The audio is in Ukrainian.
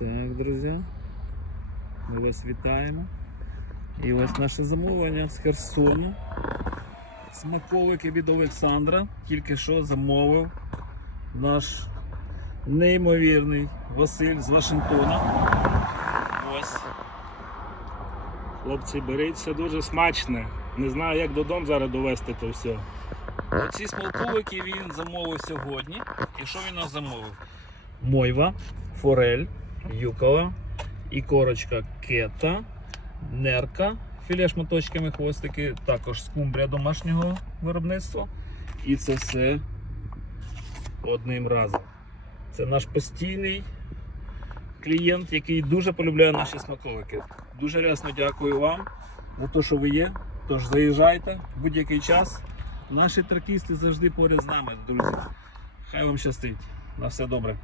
Так, друзі. Ми вас вітаємо. І ось наше замовлення з Херсону. Смаковики від Олександра. Тільки що замовив наш неймовірний Василь з Вашингтона. Ось. Хлопці, беріть дуже смачне. Не знаю, як додому зараз довести то все. Оці смаковики він замовив сьогодні. І що він нас замовив? Мойва, форель, юкова, і корочка кета, нерка, філе шматочками хвостики, також скумбрія домашнього виробництва. І це все одним разом. Це наш постійний клієнт, який дуже полюбляє наші смаковики. Дуже рясно дякую вам за те, що ви є. Тож заїжджайте будь-який час. Наші тракісти завжди поряд з нами, друзі. Хай вам щастить. На все добре.